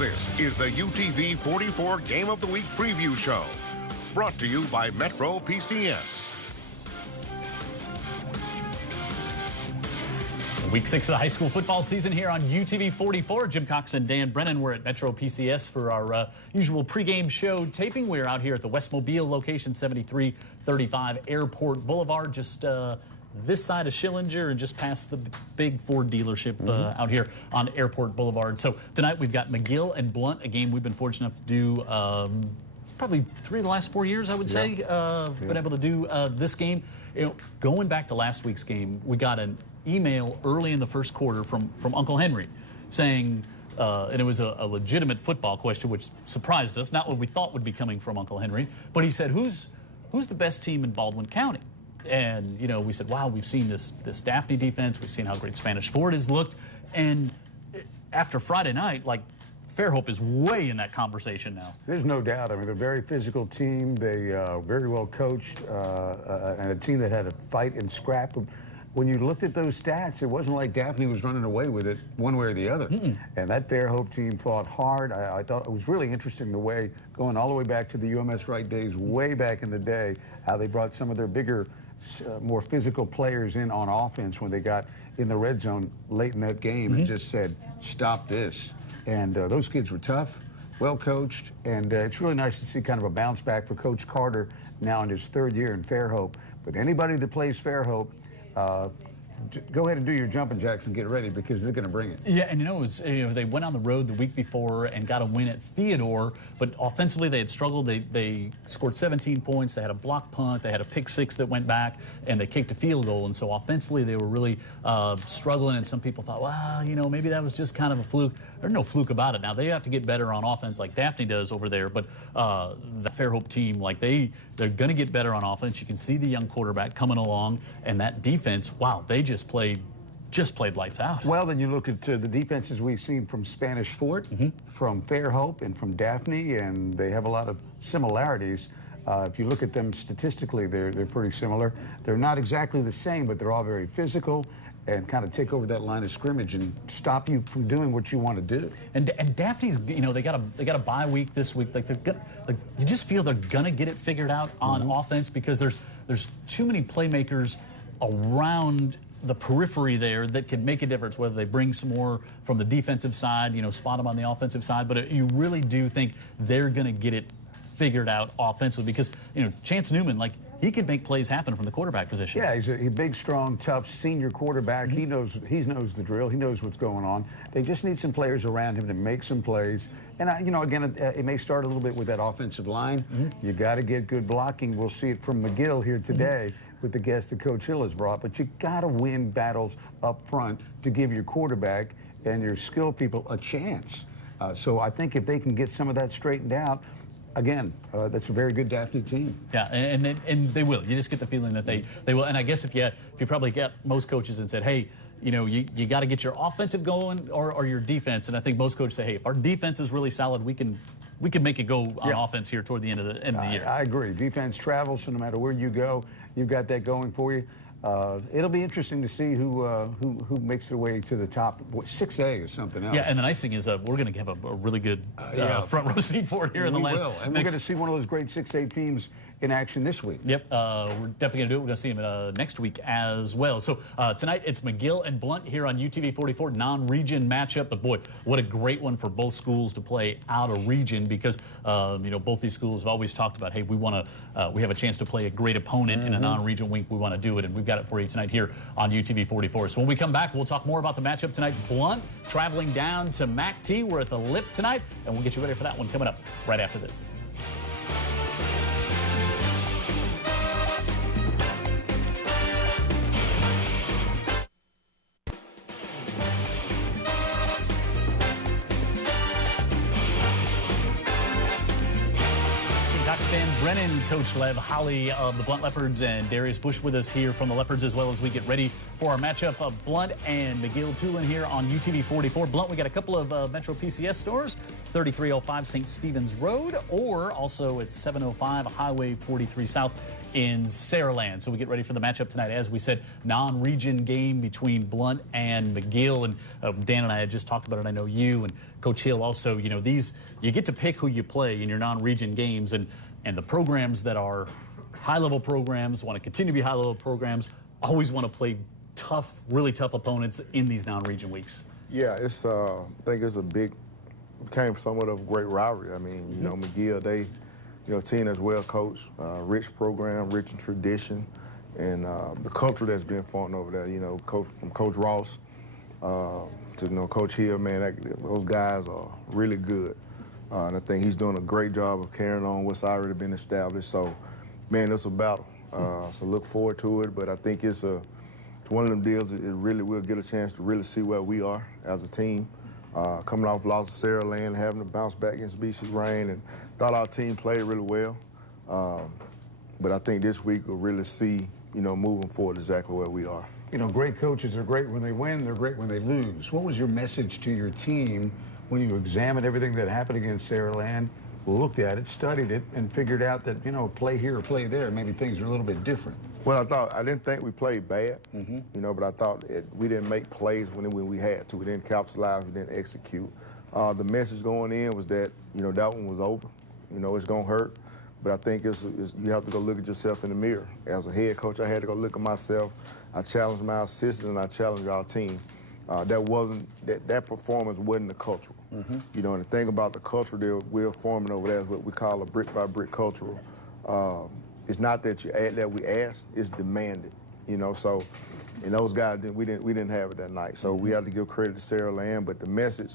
This is the UTV 44 Game of the Week Preview Show, brought to you by Metro PCS. Week 6 of the high school football season here on UTV 44. Jim Cox and Dan Brennan. We're at Metro PCS for our usual pregame show taping. We're out here at the West Mobile location, 7335 Airport Boulevard, just this side of Schillinger and just past the big Ford dealership out here on Airport Boulevard. So tonight we've got McGill and Blount, a game we've been fortunate enough to do probably 3 of the last 4 years, I would say. Been able to do this game. You know, going back to last week's game, we got an email early in the first quarter from Uncle Henry saying, and it was a legitimate football question, which surprised us, not what we thought would be coming from Uncle Henry, but he said, who's the best team in Baldwin County? And, you know, we said, wow, we've seen this Daphne defense, we've seen how great Spanish Fort has looked, and after Friday night, like, Fairhope is way in that conversation now. There's no doubt. I mean, they're a very physical team. They very well coached, and a team that had to fight and scrap. When you looked at those stats, it wasn't like Daphne was running away with it one way or the other. And that Fairhope team fought hard. I thought it was really interesting the way, going all the way back to the UMS Wright days, way back in the day, how they brought some of their bigger, more physical players in on offense when they got in the red zone late in that game and just said, stop this. And those kids were tough, well coached, and it's really nice to see kind of a bounce back for Coach Carter now in his 3rd year in Fairhope. But anybody that plays Fairhope, go ahead and do your jumping jacks and get ready because they're going to bring it. Yeah, and they went on the road the week before and got a win at Theodore, but offensively they had struggled. They scored 17 points. They had a block punt. They had a pick 6 that went back, and they kicked a field goal. And so offensively they were really struggling, and some people thought, well, you know, maybe that was just kind of a fluke. There's no fluke about it. Now they have to get better on offense like Daphne does over there, but the Fairhope team, like they're going to get better on offense. You can see the young quarterback coming along, and that defense, wow, they just played lights out. Well, then you look at the defenses we've seen from Spanish Fort, from Fairhope, and from Daphne, and they have a lot of similarities. If you look at them statistically, they're pretty similar. They're not exactly the same, but they're all very physical and kind of take over that line of scrimmage and stop you from doing what you want to do. And Daphne's, you know, they got a bye week this week. Like you just feel they're gonna get it figured out on offense because there's too many playmakers around the periphery there that could make a difference, whether they bring some more from the defensive side, you know, spot them on the offensive side. But you really do think they're going to get it figured out offensively because, you know, Chance Newman, like, he could make plays happen from the quarterback position. Yeah, he's a big, strong, tough senior quarterback. He knows the drill. He knows what's going on. They just need some players around him to make some plays. And, you know, again, it may start a little bit with that offensive line. You got to get good blocking. We'll see it from McGill here today with the guest that Coach Hill has brought. But you got to win battles up front to give your quarterback and your skill people a chance. So I think if they can get some of that straightened out, again, that's a very good Daphne team. Yeah, and they will. You just get the feeling that they will. And I guess if you probably get most coaches and said, hey, you know, you got to get your offensive going or your defense. And I think most coaches say, hey, if our defense is really solid, we can make it go on offense here toward the end of the year. I agree. Defense travels, so no matter where you go, you've got that going for you. It'll be interesting to see who makes their way to the top. 6A is something else. Yeah, and the nice thing is we're going to have a really good front row seat for it here in the last. And we're going to see one of those great 6A teams in action this week. Yep, we're definitely going to do it. We're going to see him next week as well. So tonight it's McGill and Blount here on UTV 44, non-region matchup. But boy, what a great one for both schools to play out of region because you know, both these schools have always talked about, hey, we have a chance to play a great opponent in a non-region week. We want to do it, and we've got it for you tonight here on UTV 44. So when we come back, we'll talk more about the matchup tonight. Blount traveling down to MAC-T. We're at the Lip tonight, and we'll get you ready for that one coming up right after this. Dan Brennan, Coach Lev Holly of the Blount Leopards, and Darius Bush with us here from the Leopards as well as we get ready for our matchup of Blount and McGill-Toolen here on UTV 44. Blount, we got a couple of Metro PCS stores, 3305 St. Stephen's Road, or also at 705 Highway 43 South in Saraland. So we get ready for the matchup tonight. As we said, non-region game between Blount and McGill. And Dan and I had just talked about it. I know you and Coach Hill also, you know, you get to pick who you play in your non-region games, and the programs that are high-level programs, want to continue to be high-level programs, always want to play tough, really tough opponents in these non-region weeks. Yeah, it's I think it's became somewhat of a great rivalry. I mean, you know, McGill, they, you know, team that's well coached, rich program, rich in tradition, and the culture that's been formed over there. You know, from Coach Ross to, you know, Coach Hill, man, those guys are really good. And I think he's doing a great job of carrying on what's already been established. So, man, it's a battle. So look forward to it. But I think it's one of them deals. It really will get a chance to really see where we are as a team. Coming off loss to Sarah Land, having to bounce back against BC Rain, and thought our team played really well. But I think this week we'll really see, you know, moving forward exactly where we are. You know, great coaches are great when they win, they're great when they lose. What was your message to your team when you examined everything that happened against Sarah Land, looked at it, studied it, and figured out that, you know, play here or play there, maybe things are a little bit different? Well, I didn't think we played bad, you know, but I thought we didn't make plays when we had to. We didn't capitalize, we didn't execute. The message going in was that, you know, that one was over. You know, it's going to hurt, but I think you have to go look at yourself in the mirror. As a head coach, I had to go look at myself. I challenged my assistants and I challenged our team. That performance wasn't the cultural. You know, and the thing about the culture that we're forming over there is what we call a brick-by-brick cultural. It's not that we ask, it's demanded. You know, so, and those guys, we didn't have it that night. So we had to give credit to Sarah Land, but the message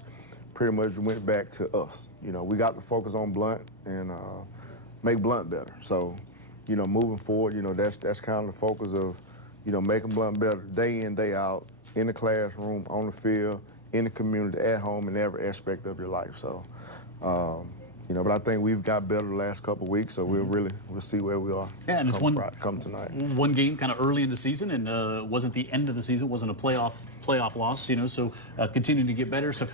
pretty much went back to us. You know, we got to focus on Blount and make Blount better. So, you know, moving forward, you know, that's kind of the focus of, you know, making Blount better day in, day out, in the classroom, on the field, in the community, at home, in every aspect of your life. So, you know, but I think we've got better the last couple of weeks, so we'll see where we are. Yeah, and it's come tonight. One game kind of early in the season, and wasn't the end of the season, wasn't a playoff loss, you know, so continuing to get better. So,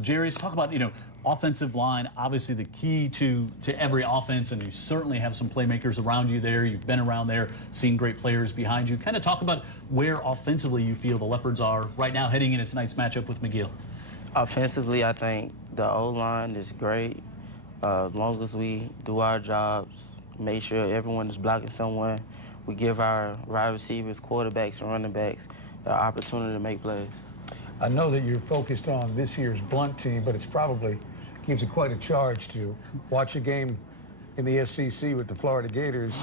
Jerry, let's talk about, you know, offensive line, obviously the key to every offense, and you certainly have some playmakers around you there. You've been around there, seen great players behind you. Kind of talk about where offensively you feel the Leopards are right now heading into tonight's matchup with McGill. Offensively, I think the O-line is great. As long as we do our jobs, make sure everyone is blocking someone, we give our wide receivers, quarterbacks, and running backs the opportunity to make plays. I know that you're focused on this year's Blount team, but it's probably gives you quite a charge to watch a game in the SEC with the Florida Gators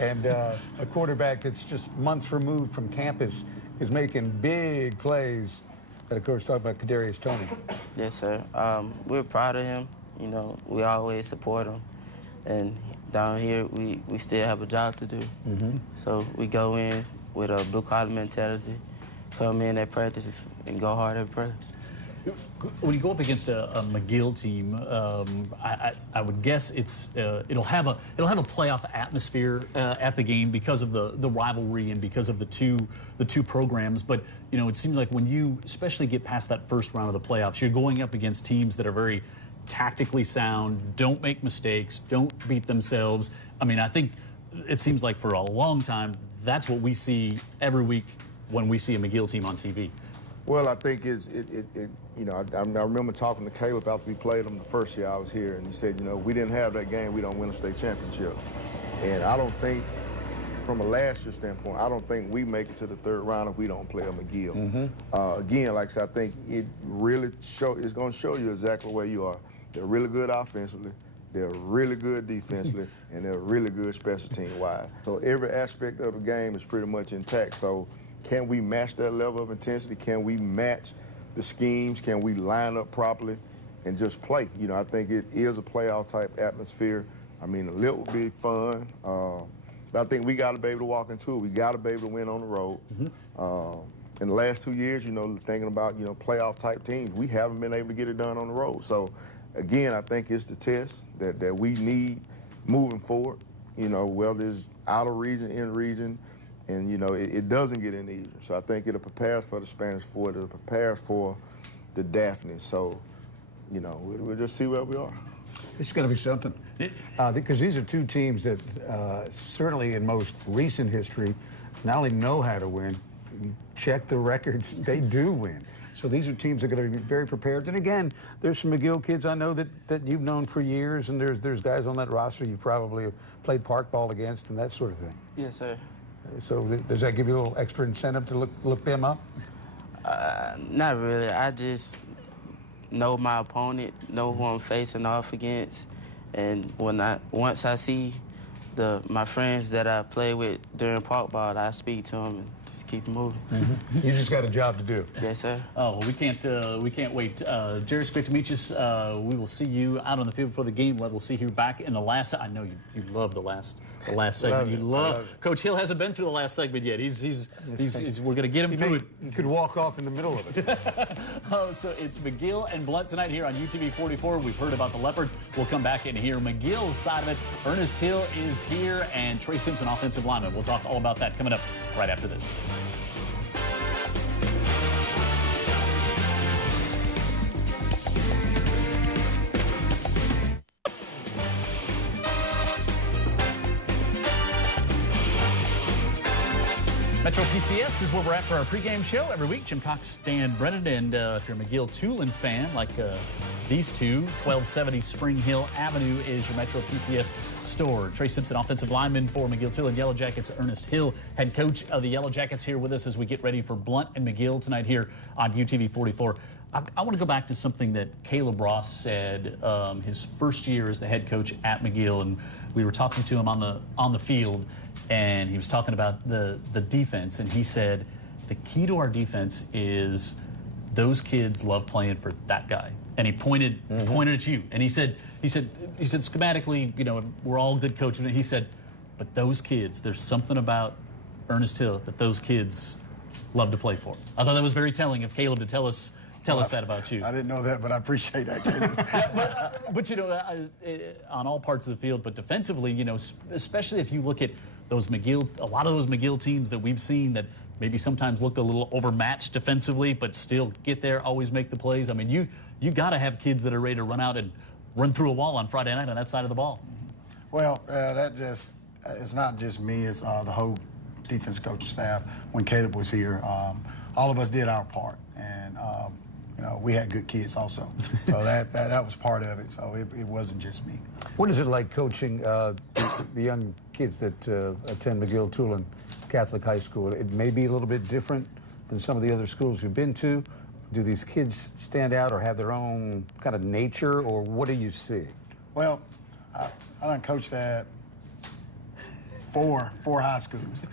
and a quarterback that's just months removed from campus is making big plays. And of course, talking about Kadarius Toney. Yes, sir. We're proud of him. You know, we always support him. And down here, we still have a job to do. So we go in with a blue-collar mentality, come in at practice, and go hard at practice. When you go up against a McGill team, I would guess it'll have a playoff atmosphere at the game because of the rivalry and because of the two programs. But you know, it seems like when you especially get past that first round of the playoffs, you're going up against teams that are very tactically sound, don't make mistakes, don't beat themselves. I mean, I think it seems like for a long time that's what we see every week when we see a McGill team on TV. Well, I think you know, I remember talking to Caleb after we played them the first year I was here, and he said, you know, if we didn't have that game, we don't win a state championship. And I don't think, from a last year standpoint, I don't think we make it to the third round if we don't play a McGill. Again, like I said, I think it really it's going to show you exactly where you are. They're really good offensively, they're really good defensively, and they're really good special team-wise. So every aspect of the game is pretty much intact. So can we match that level of intensity? Can we match the schemes? Can we line up properly and just play? You know, I think it is a playoff-type atmosphere. I mean, the lit will be fun. But I think we got to be able to walk into it. We got to be able to win on the road. In the last 2 years, you know, thinking about, you know, playoff-type teams, we haven't been able to get it done on the road. So, again, I think it's the test that we need moving forward, you know, whether it's out of region, in region, and, you know, it doesn't get any easier. So I think it'll prepare us for the Spanish Fort, it'll prepare us for the Daphne. So, you know, we'll just see where we are. It's going to be something. Because these are two teams that certainly in most recent history not only know how to win, you check the records, they do win. So these are teams that are going to be very prepared. And again, there's some McGill kids I know that you've known for years, and there's guys on that roster you probably played park ball against and that sort of thing. Yes, sir. So does that give you a little extra incentive to look them up? Not really. I just know my opponent, know who I'm facing off against, and once I see my friends that I play with during park ball, I speak to them and just keep moving. You just got a job to do. Yes, sir. Oh, well, we can't wait. Jerry, it's great to meet you. We will see you out on the field before the game. We'll see you back in the last. I know you love the last segment. You love. Coach Hill hasn't been through the last segment yet. We're gonna get him through it. You could walk off in the middle of it. So it's McGill and Blount tonight here on UTV 44. We've heard about the Leopards. We'll come back and hear McGill's side of it. Ernest Hill is here, and Trey Simpson, offensive lineman. We'll talk all about that coming up right after this. Metro PCS is where we're at for our pregame show every week. Jim Cox, Dan Brennan, and if you're a McGill-Toolen fan, like these two, 1270 Spring Hill Avenue is your Metro PCS store. Trey Simpson, offensive lineman for McGill-Toolen Yellow Jackets. Ernest Hill, head coach of the Yellow Jackets, here with us as we get ready for Blount and McGill tonight here on UTV 44. I want to go back to something that Caleb Ross said his first year as the head coach at McGill, and we were talking to him on the field, and he was talking about the defense, and he said the key to our defense is those kids love playing for that guy. And he pointed at you, and he said schematically, you know, we're all good coaches. And he said, but those kids, there's something about Ernest Hill that those kids love to play for. I thought that was very telling of Caleb to tell us that about you. I didn't know that, but I appreciate that, Caleb. But you know, on all parts of the field, but defensively, you know, especially if you look at those a lot of those McGill teams that we've seen that maybe sometimes look a little overmatched defensively, but still get there, always make the plays. I mean, you got to have kids that are ready to run out and run through a wall on Friday night on that side of the ball. Well, it's not just me, it's the whole defense coach staff. When Caleb was here, all of us did our part, and you know, we had good kids also. So that was part of it. So it wasn't just me. What is it like coaching the young kids that attend McGill-Toolen Catholic High School? It may be a little bit different than some of the other schools you've been to. Do these kids stand out or have their own kind of nature, or what do you see? Well, I done coached at four high schools,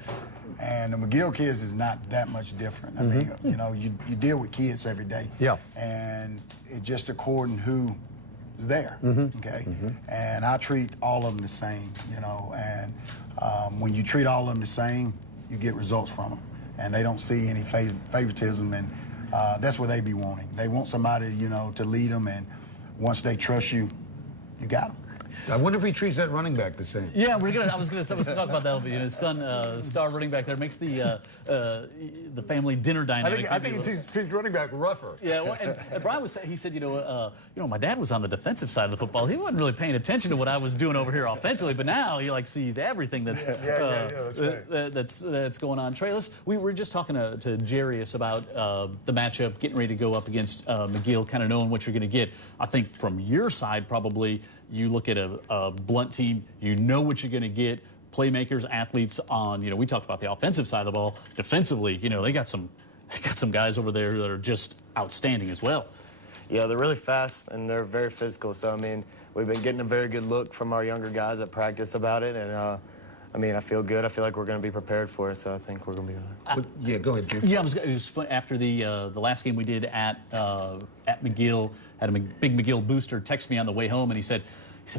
and the McGill kids is not that much different. I mean, you know, you deal with kids every day. Yeah. And it just according who is there, okay? And I treat all of them the same, you know, and when you treat all of them the same, you get results from them. And they don't see any favoritism, and that's what they be wanting. They want somebody, you know, to lead them, and once they trust you, you got them. I wonder if he treats that running back the same. Yeah, I was gonna talk about that. His son, star running back there, makes the family dinner dynamic. I think he treats running back rougher. Yeah, well, and Brian he said, you know, my dad was on the defensive side of the football. He wasn't really paying attention to what I was doing over here offensively, but now he sees everything that's that's going on. Trey, we were just talking to Jarius about the matchup, getting ready to go up against McGill, kind of knowing what you're going to get. I think from your side, probably. You look at a Blount team, you know what you're going to get. Playmakers, athletes on, you know, we talked about the offensive side of the ball. Defensively, you know, they got some guys over there that are just outstanding as well. Yeah, they're really fast and they're very physical. So, I mean, we've been getting a very good look from our younger guys at practice about it. And, I mean, I feel good. I feel like we're going to be prepared for it, so I think we're going to be all right. Yeah, go ahead, Jim. Yeah, it was fun. After the last game we did at McGill, had a big McGill booster text me on the way home, and he said,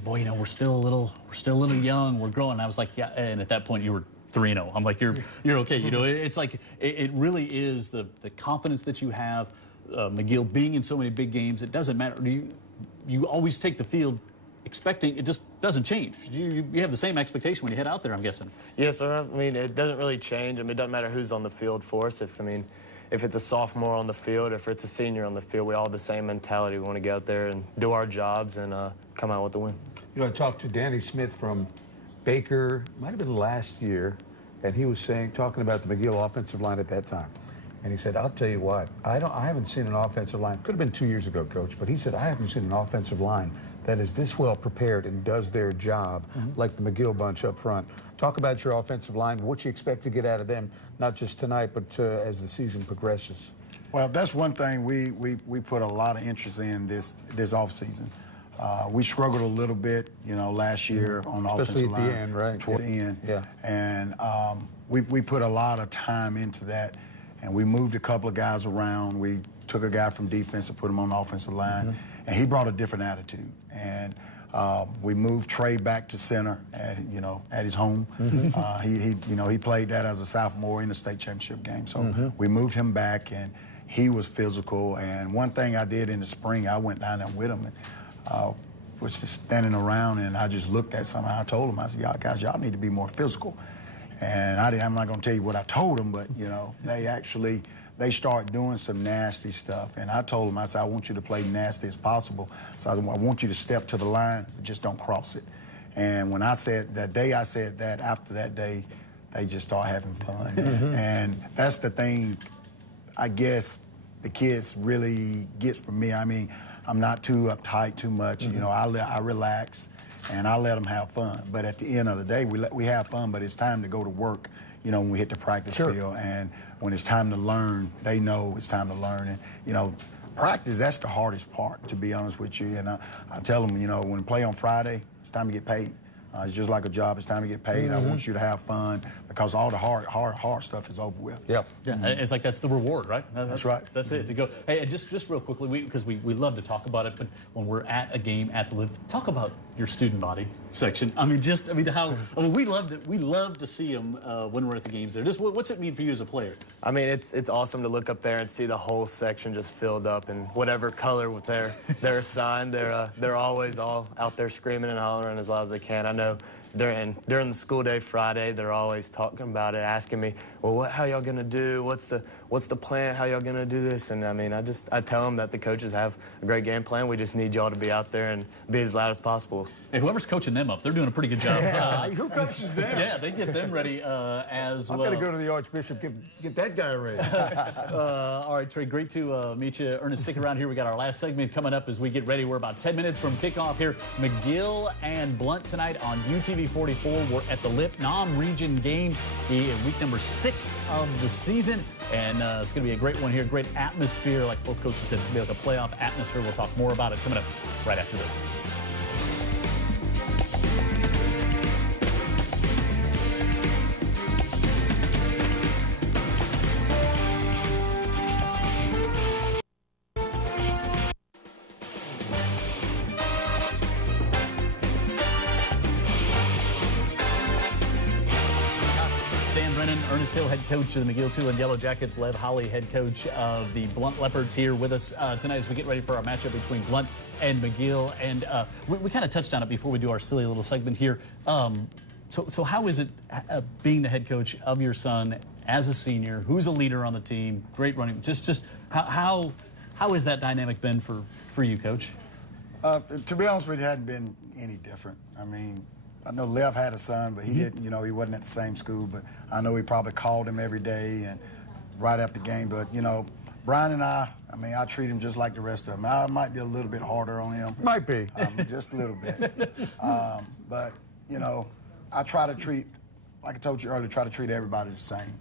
boy, you know, we're still a little young. We're growing. And I was like, yeah. And at that point, you were 3-0. I'm like, you're okay. You know, it's like it really is the confidence that you have. McGill being in so many big games, it doesn't matter. You always take the field expecting, it just doesn't change. You have the same expectation when you head out there, I'm guessing. Yes, sir. I mean, it doesn't really change. I mean, it doesn't matter who's on the field for us. If it's a sophomore on the field, if it's a senior on the field, we all have the same mentality. We want to get out there and do our jobs and come out with the win. You know, I talked to Danny Smith from Baker, might have been last year, and he was talking about the McGill offensive line at that time. And he said, I'll tell you what, I haven't seen an offensive line, could have been 2 years ago, Coach, but he said, I haven't seen an offensive line that is this well prepared and does their job like the McGill bunch up front. Talk about your offensive line, what you expect to get out of them, not just tonight, but as the season progresses. Well, that's one thing we put a lot of interest in this offseason. We struggled a little bit, you know, last year on the especially offensive line. Especially at the end, right? Toward the end. Yeah. And we put a lot of time into that, and we moved a couple of guys around. We took a guy from defense and put him on the offensive line, and he brought a different attitude. And we moved Trey back to center at his home. He played that as a sophomore in the state championship game. So we moved him back, and he was physical. And one thing I did in the spring, I went down there with him and was just standing around, and I just looked at something. I told him, I said, y'all guys, y'all need to be more physical. And I'm not going to tell you what I told them, but, you know, they start doing some nasty stuff. And I told them, I said, I want you to play nasty as possible. So I want you to step to the line, but just don't cross it. And when I said that day, I said that after that day, they just start having fun. And that's the thing, I guess, the kids really gets from me. I mean, I'm not too uptight too much. You know, I relax and I let them have fun. But at the end of the day, we have fun, but it's time to go to work, you know, when we hit the practice field. And when it's time to learn, they know it's time to learn. And, you know, practice, that's the hardest part, to be honest with you. And I tell them, you know, when we play on Friday, it's time to get paid. It's just like a job. It's time to get paid. I want you to have fun because all the hard stuff is over with. Yeah. It's like that's the reward, right? That's right. That's it. To go. Hey, just real quickly, because we love to talk about it, but when we're at a game at the Live, talk about your student body section. We love to see them when we're at the games there. Just what's it mean for you as a player? I mean, it's awesome to look up there and see the whole section just filled up in whatever color with they're assigned. They're always all out there screaming and hollering as loud as they can. I know during the school day Friday, they're always talking about it, asking me, well, how y'all gonna do? What's the plan? How y'all gonna do this? And I mean, I tell them that the coaches have a great game plan. We just need y'all to be out there and be as loud as possible. Hey, whoever's coaching them up, they're doing a pretty good job. Who coaches them? Yeah, they get them ready as well. I'm going to go to the Archbishop, get that guy ready. All right, Trey, great to meet you. Ernest, stick around here. We got our last segment coming up as we get ready. We're about 10 minutes from kickoff here. McGill and Blount tonight on UTV 44. We're at the Lip Non-Region game, week number 6 of the season. And it's going to be a great one here. Great atmosphere. Like both coaches said, it's going to be like a playoff atmosphere. We'll talk more about it coming up right after this. Ernest Hill, head coach of the McGill-Toolen Yellow Jackets. Lev Holly, head coach of the Blount Leopards, here with us tonight as we get ready for our matchup between Blount and McGill. And we kind of touched on it before we do our silly little segment here. So how is it being the head coach of your son as a senior, who's a leader on the team, great running? Just how has that dynamic been for you, Coach? To be honest with you, it hadn't been any different. I mean, I know Lev had a son, but he didn't, you know, he wasn't at the same school, but I know he probably called him every day and right after the game. But, you know, Brian and I mean, I treat him just like the rest of them. I might be a little bit harder on him. Might be. Just a little bit. But, you know, I try to treat, like I told you earlier, try to treat everybody the same.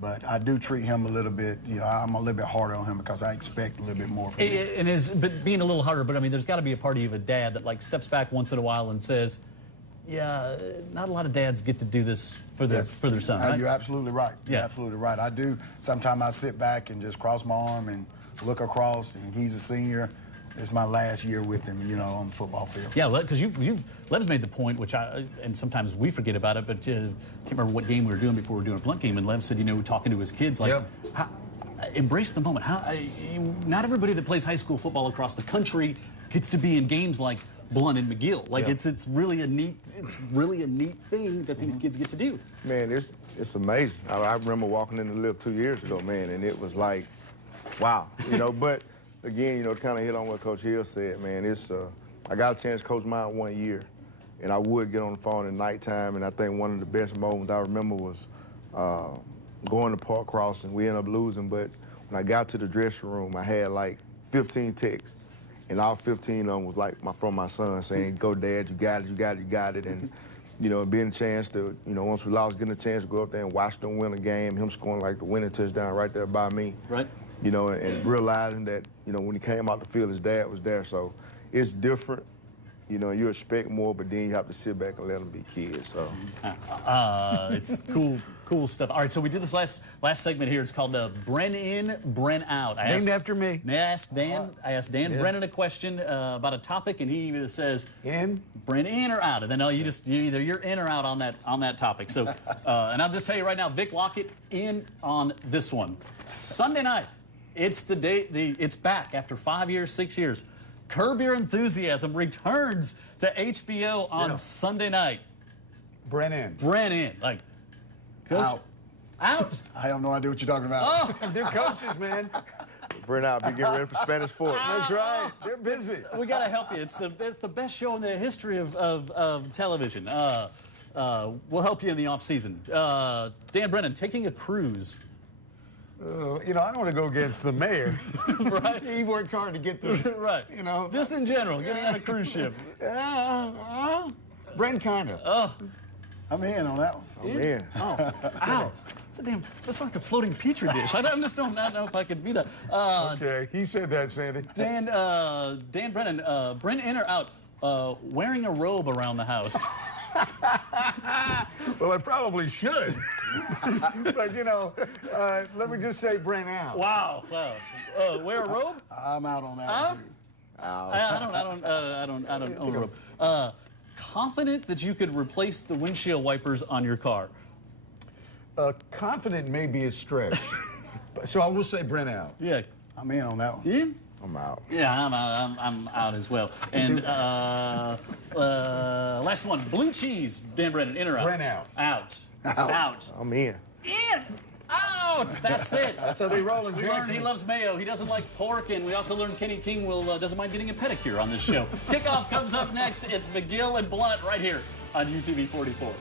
But I do treat him a little bit, you know, I'm a little bit harder on him because I expect a little bit more from him. But being a little harder, but I mean, there's got to be a part of you of a dad that like steps back once in a while and says, yeah, not a lot of dads get to do this for their son, right? You're absolutely right. You're absolutely right. I do. Sometimes I sit back and just cross my arm and look across, and he's a senior. It's my last year with him, you know, on the football field. Yeah, because Lev's made the point, which and sometimes we forget about it, but I can't remember what game we were doing before we were doing a Blount game, and Lev said, you know, talking to his kids, like, embrace the moment. Not everybody that plays high school football across the country gets to be in games like Blount and McGill. Like it's really a neat thing that these kids get to do. Man, it's amazing. I remember walking in the Live 2 years ago, man, and it was like, wow, you know. But again, you know, to kind of hit on what Coach Hill said, man, I got a chance to coach mine 1 year, and I would get on the phone at nighttime, and I think one of the best moments I remember was going to Park Cross, and we ended up losing, but when I got to the dressing room, I had like 15 texts. And all 15 of them was like from my son saying, "Go, Dad, you got it, you got it, you got it." And, you know, being a chance to, you know, once we lost, getting a chance to go up there and watch them win a game, him scoring like the winning touchdown right there by me. Right. You know, and realizing that, you know, when he came out the field, his dad was there. So it's different. You know, you expect more, but then you have to sit back and let them be kids. So it's cool stuff. All right, so we do this last segment here. It's called Bren In, Bren Out. Named after me. I asked Dan Brennan a question about a topic, and he either says Bren in or out, and then you're in or out on that topic. So, and I'll just tell you right now, Vic Lockett in on this one. Sunday night, it's the day. It's back after 5 years, 6 years. Curb Your Enthusiasm returns to HBO on Sunday night. Brennan. Like, Coach, out. I have no idea what you're talking about. Oh, they're coaches, man. Bring out, be getting ready for Spanish Fort. That's right. They're busy. We got to help you. It's the best show in the history of television. We'll help you in the off season. Dan Brennan, taking a cruise. You know, I don't want to go against the mayor. Right. He worked hard to get the. Right. You know. Just in general, getting on a cruise ship. Brent kind of. I'm in on that one. Oh, man. Oh, ow. That's like a floating petri dish. I just don't know if I could be that. Okay, he said that, Sandy. Dan Brennan, Brent in or out, wearing a robe around the house. Well, I probably should. But, you know, let me just say Brent out. Wow. Wear a robe? I'm out on that one, too. I don't own a robe. Confident that you could replace the windshield wipers on your car. Confident may be a stretch. So I will say Brent out. Yeah. I'm in on that one. Yeah? I'm out. Yeah, I'm out as well. And last one, blue cheese. Dan Brennan, in or out? Brent out. Out. I'm in. In. Out. That's it. That's how they roll in We learned he loves mayo. He doesn't like pork, and we also learned Kenny King doesn't mind getting a pedicure on this show. Kickoff comes up next. It's McGill and Blount right here on UTV 44.